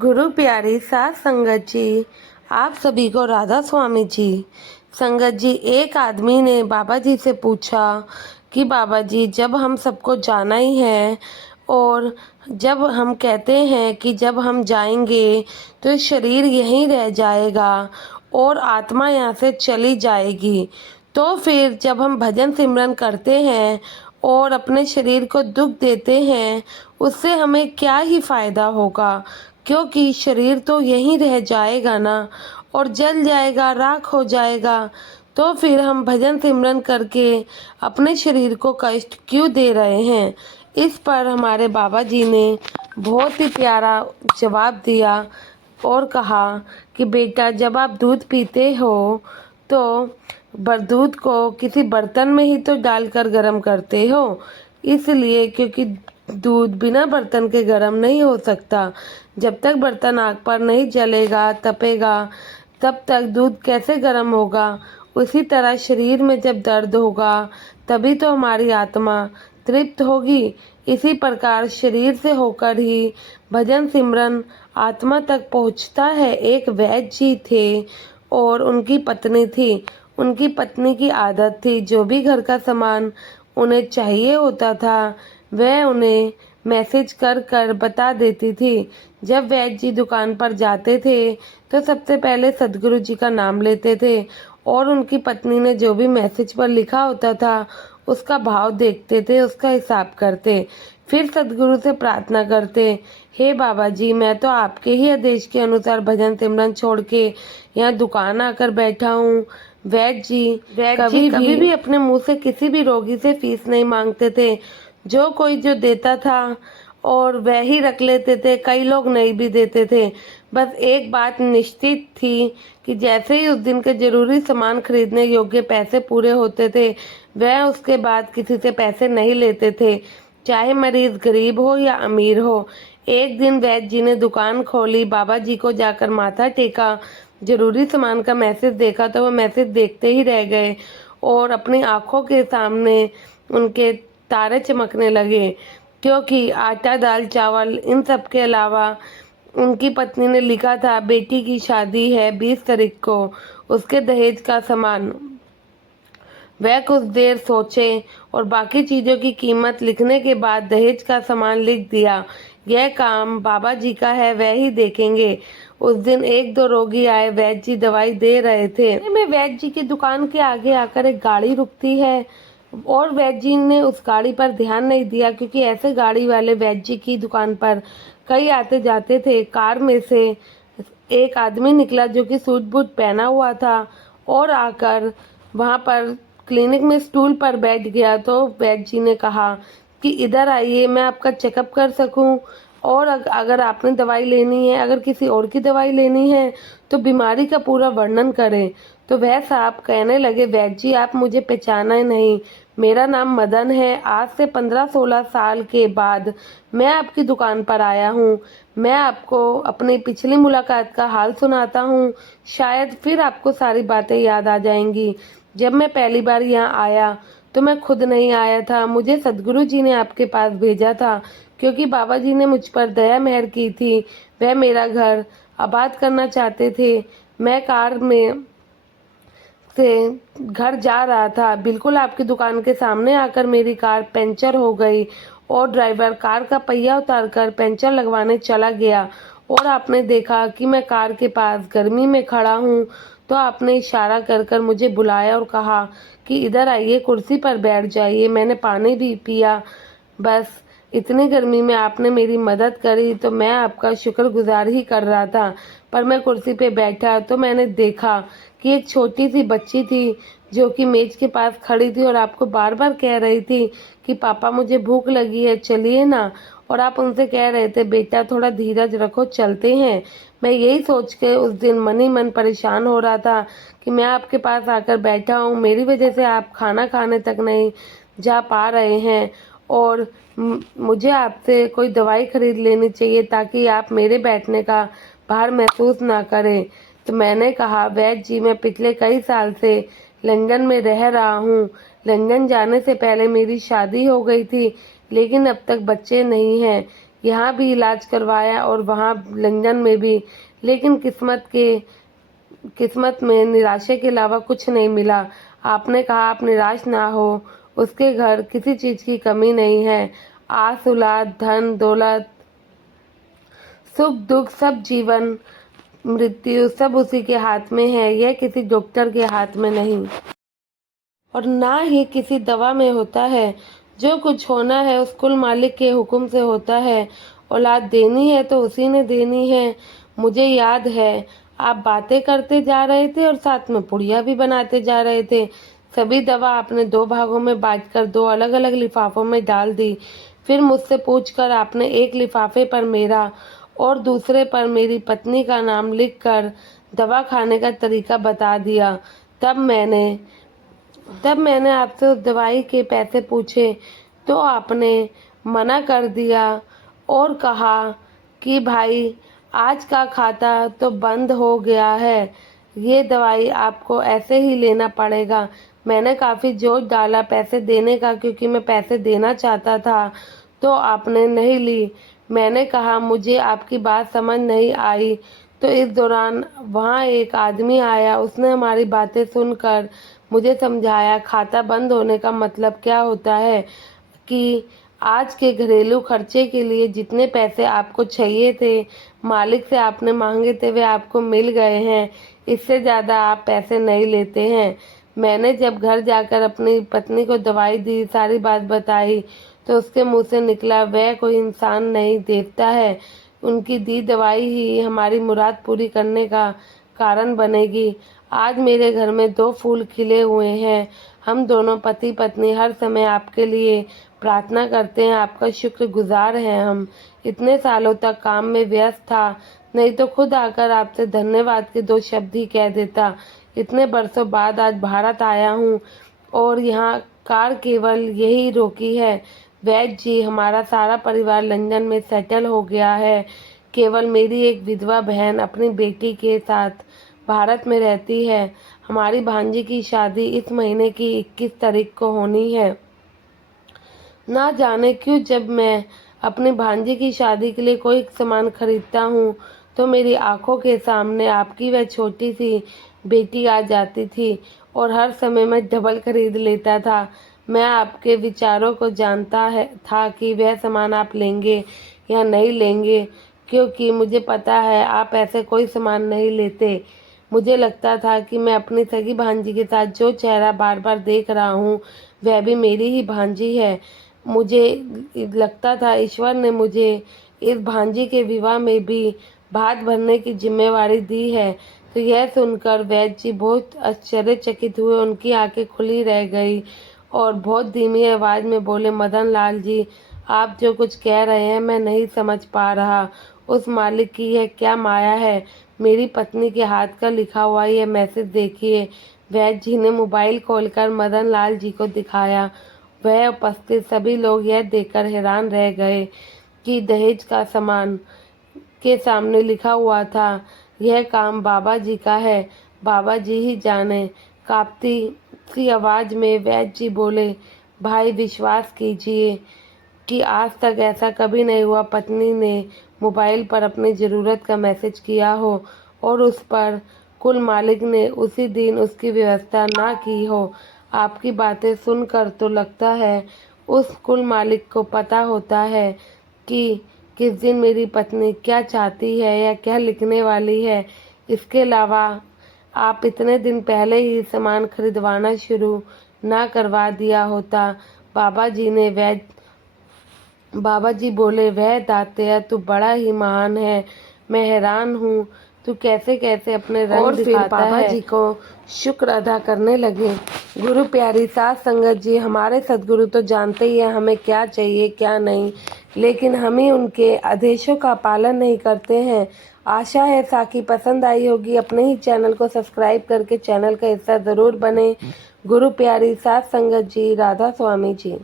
गुरु प्यारी सात संगत जी, आप सभी को राधा स्वामी जी। संगत जी, एक आदमी ने बाबा जी से पूछा कि बाबा जी, जब हम सबको जाना ही है और जब हम कहते हैं कि जब हम जाएंगे तो शरीर यहीं रह जाएगा और आत्मा यहाँ से चली जाएगी, तो फिर जब हम भजन सिमरन करते हैं और अपने शरीर को दुख देते हैं, उससे हमें क्या ही फ़ायदा होगा, क्योंकि शरीर तो यहीं रह जाएगा ना, और जल जाएगा, राख हो जाएगा। तो फिर हम भजन सिमरन करके अपने शरीर को कष्ट क्यों दे रहे हैं। इस पर हमारे बाबा जी ने बहुत ही प्यारा जवाब दिया और कहा कि बेटा, जब आप दूध पीते हो तो दूध को किसी बर्तन में ही तो डालकर गर्म करते हो, इसलिए क्योंकि दूध बिना बर्तन के गर्म नहीं हो सकता। जब तक बर्तन आग पर नहीं जलेगा, तपेगा, तब तक दूध कैसे गर्म होगा। उसी तरह शरीर में जब दर्द होगा तभी तो हमारी आत्मा तृप्त होगी। इसी प्रकार शरीर से होकर ही भजन सिमरन आत्मा तक पहुंचता है। एक वैद्य जी थे और उनकी पत्नी थी। उनकी पत्नी की आदत थी, जो भी घर का सामान उन्हें चाहिए होता था वह उन्हें मैसेज कर कर बता देती थी। जब वैद्य जी दुकान पर जाते थे तो सबसे पहले सदगुरु जी का नाम लेते थे और उनकी पत्नी ने जो भी मैसेज पर लिखा होता था उसका भाव देखते थे, उसका हिसाब करते। फिर सदगुरु से प्रार्थना करते, हे बाबा जी, मैं तो आपके ही आदेश के अनुसार भजन सिमरन छोड़ के यहाँ दुकान आकर बैठा हूँ। वैद्य जी कभी भी अपने मुंह से किसी भी रोगी से फीस नहीं मांगते थे। जो कोई जो देता था और वह ही रख लेते थे, कई लोग नहीं भी देते थे। बस एक बात निश्चित थी कि जैसे ही उस दिन के जरूरी सामान खरीदने योग्य पैसे पूरे होते थे, वह उसके बाद किसी से पैसे नहीं लेते थे, चाहे मरीज गरीब हो या अमीर हो। एक दिन वैद्य जी ने दुकान खोली, बाबा जी को जाकर माथा टेका, जरूरी सामान का मैसेज देखा तो वो मैसेज देखते ही रह गए और अपनी आंखों के सामने उनके तारे चमकने लगे, क्योंकि आटा, दाल, चावल, इन सब के अलावा उनकी पत्नी ने लिखा था, बेटी की शादी है 20 तारीख को, उसके दहेज का सामान। वह कुछ देर सोचे और बाकी चीज़ों की कीमत लिखने के बाद दहेज का सामान लिख दिया। यह काम बाबा जी का है, वह ही देखेंगे। उस दिन एक दो रोगी आए, वैद्य जी दवाई दे रहे थे। मैं वैद्य जी की दुकान के आगे आकर एक गाड़ी रुकती है और वैद्य जी ने उस गाड़ी पर ध्यान नहीं दिया, क्योंकि ऐसे गाड़ी वाले वैद्य जी की दुकान पर कई आते जाते थे। कार में से एक आदमी निकला जो कि सूट बूट पहना हुआ था और आकर वहाँ पर क्लिनिक में स्टूल पर बैठ गया। तो वैद्य जी ने कहा कि इधर आइए, मैं आपका चेकअप कर सकूं, और अगर आपने दवाई लेनी है, अगर किसी और की दवाई लेनी है तो बीमारी का पूरा वर्णन करें। तो वह साहब कहने लगे, वैद्य जी, आप मुझे पहचाना ही नहीं, मेरा नाम मदन है। आज से 15-16 साल के बाद मैं आपकी दुकान पर आया हूँ। मैं आपको अपनी पिछली मुलाकात का हाल सुनाता हूँ, शायद फिर आपको सारी बातें याद आ जाएंगी। जब मैं पहली बार यहाँ आया तो मैं खुद नहीं आया था, मुझे सदगुरु जी ने आपके पास भेजा था, क्योंकि बाबा जी ने मुझ पर दया मेहर की थी। वह मेरा घर आबाद करना चाहते थे। मैं कार में से घर जा रहा था, बिल्कुल आपकी दुकान के सामने आकर मेरी कार पंचर हो गई और ड्राइवर कार का पहिया उतारकर पंचर लगवाने चला गया और आपने देखा कि मैं कार के पास गर्मी में खड़ा हूँ, तो आपने इशारा कर कर मुझे बुलाया और कहा कि इधर आइए, कुर्सी पर बैठ जाइए। मैंने पानी भी पिया। बस इतनी गर्मी में आपने मेरी मदद करी तो मैं आपका शुक्रगुजार ही कर रहा था। पर मैं कुर्सी पे बैठा तो मैंने देखा कि एक छोटी सी बच्ची थी जो कि मेज के पास खड़ी थी और आपको बार बार कह रही थी कि पापा, मुझे भूख लगी है, चलिए ना। और आप उनसे कह रहे थे, बेटा थोड़ा धीरज रखो, चलते हैं। मैं यही सोच के उस दिन मन ही मन परेशान हो रहा था कि मैं आपके पास आकर बैठा हूँ, मेरी वजह से आप खाना खाने तक नहीं जा पा रहे हैं और मुझे आपसे कोई दवाई खरीद लेनी चाहिए ताकि आप मेरे बैठने का भार महसूस ना करें। तो मैंने कहा, वैद्य जी, मैं पिछले कई साल से लंदन में रह रहा हूँ। लंदन जाने से पहले मेरी शादी हो गई थी, लेकिन अब तक बच्चे नहीं हैं। यहाँ भी इलाज करवाया और वहाँ लंदन में भी, लेकिन किस्मत में निराशा के अलावा कुछ नहीं मिला। आपने कहा आप निराश ना हो, उसके घर किसी चीज़ की कमी नहीं है। आस औलाद, धन दौलत, सुख दुख, सब जीवन मृत्यु सब उसी के हाथ में है, यह किसी डॉक्टर के हाथ में नहीं और ना ही किसी दवा में होता है। जो कुछ होना है उस कुल मालिक के हुक्म से होता है। औलाद देनी है तो उसी ने देनी है। मुझे याद है आप बातें करते जा रहे थे और साथ में पुड़िया भी बनाते जा रहे थे। सभी दवा आपने 2 भागों में बांटकर 2 अलग-अलग लिफाफों में डाल दी। फिर मुझसे पूछकर आपने एक लिफाफे पर मेरा और दूसरे पर मेरी पत्नी का नाम लिखकर दवा खाने का तरीका बता दिया। तब मैंने आपसे उस दवाई के पैसे पूछे तो आपने मना कर दिया और कहा कि भाई आज का खाता तो बंद हो गया है, ये दवाई आपको ऐसे ही लेना पड़ेगा। मैंने काफ़ी जोर डाला पैसे देने का, क्योंकि मैं पैसे देना चाहता था, तो आपने नहीं ली। मैंने कहा मुझे आपकी बात समझ नहीं आई। तो इस दौरान वहाँ एक आदमी आया, उसने हमारी बातें सुनकर मुझे समझाया खाता बंद होने का मतलब क्या होता है, कि आज के घरेलू खर्चे के लिए जितने पैसे आपको चाहिए थे, मालिक से आपने मांगे थे, वे आपको मिल गए हैं। इससे ज़्यादा आप पैसे नहीं लेते हैं। मैंने जब घर जाकर अपनी पत्नी को दवाई दी, सारी बात बताई, तो उसके मुंह से निकला वह कोई इंसान नहीं, देवता है। उनकी दी दवाई ही हमारी मुराद पूरी करने का कारण बनेगी। आज मेरे घर में 2 फूल खिले हुए हैं। हम दोनों पति पत्नी हर समय आपके लिए प्रार्थना करते हैं, आपका शुक्रगुजार हैं हम। इतने सालों तक काम में व्यस्त था, नहीं तो खुद आकर आपसे धन्यवाद के 2 शब्द ही कह देता। इतने बरसों बाद आज भारत आया हूँ और यहाँ कार केवल यही रोकी है। वैद्य जी, हमारा सारा परिवार लंदन में सेटल हो गया है। केवल मेरी एक विधवा बहन अपनी बेटी के साथ भारत में रहती है। हमारी भांजी की शादी इस महीने की 21 तारीख को होनी है। ना जाने क्यों जब मैं अपनी भांजी की शादी के लिए कोई सामान खरीदता हूँ तो मेरी आंखों के सामने आपकी वह छोटी सी बेटी आ जाती थी और हर समय मैं डबल खरीद लेता था। मैं आपके विचारों को जानता था कि वह सामान आप लेंगे या नहीं लेंगे, क्योंकि मुझे पता है आप ऐसे कोई सामान नहीं लेते। मुझे लगता था कि मैं अपनी सगी भांजी के साथ जो चेहरा बार बार देख रहा हूँ वह भी मेरी ही भांजी है। मुझे लगता था ईश्वर ने मुझे इस भांजी के विवाह में भी भात भरने की जिम्मेवारी दी है। तो यह सुनकर वैद्य जी बहुत आश्चर्यचकित हुए, उनकी आंखें खुली रह गई और बहुत धीमी आवाज़ में बोले, मदन लाल जी, आप जो कुछ कह रहे हैं मैं नहीं समझ पा रहा। उस मालिक की यह क्या माया है। मेरी पत्नी के हाथ का लिखा हुआ यह मैसेज देखिए। वैद्य जी ने मोबाइल खोलकर मदन लाल जी को दिखाया। वह उपस्थित सभी लोग यह देखकर हैरान रह गए कि दहेज का सामान के सामने लिखा हुआ था, यह काम बाबा जी का है, बाबा जी ही जाने। कांपती सी आवाज़ में वैद्य जी बोले, भाई विश्वास कीजिए कि आज तक ऐसा कभी नहीं हुआ पत्नी ने मोबाइल पर अपनी ज़रूरत का मैसेज किया हो और उस पर कुल मालिक ने उसी दिन उसकी व्यवस्था ना की हो। आपकी बातें सुनकर तो लगता है उस कुल मालिक को पता होता है कि किस दिन मेरी पत्नी क्या चाहती है या क्या लिखने वाली है। इसके अलावा आप इतने दिन पहले ही सामान खरीदवाना शुरू ना करवा दिया होता। बाबा जी बोले, वह दातिया तू बड़ा ही महान है। मैं हैरान हूँ तू कैसे कैसे अपने रंग और फिर दिखाता बाबा है। जी को शुक्र अदा करने लगे। गुरु प्यारी साध संगत जी, हमारे सदगुरु तो जानते ही हैं हमें क्या चाहिए क्या नहीं, लेकिन हम ही उनके आदेशों का पालन नहीं करते हैं। आशा है साखी पसंद आई होगी। अपने ही चैनल को सब्सक्राइब करके चैनल का हिस्सा ज़रूर बने। गुरु प्यारी साध संगत जी, राधा स्वामी जी।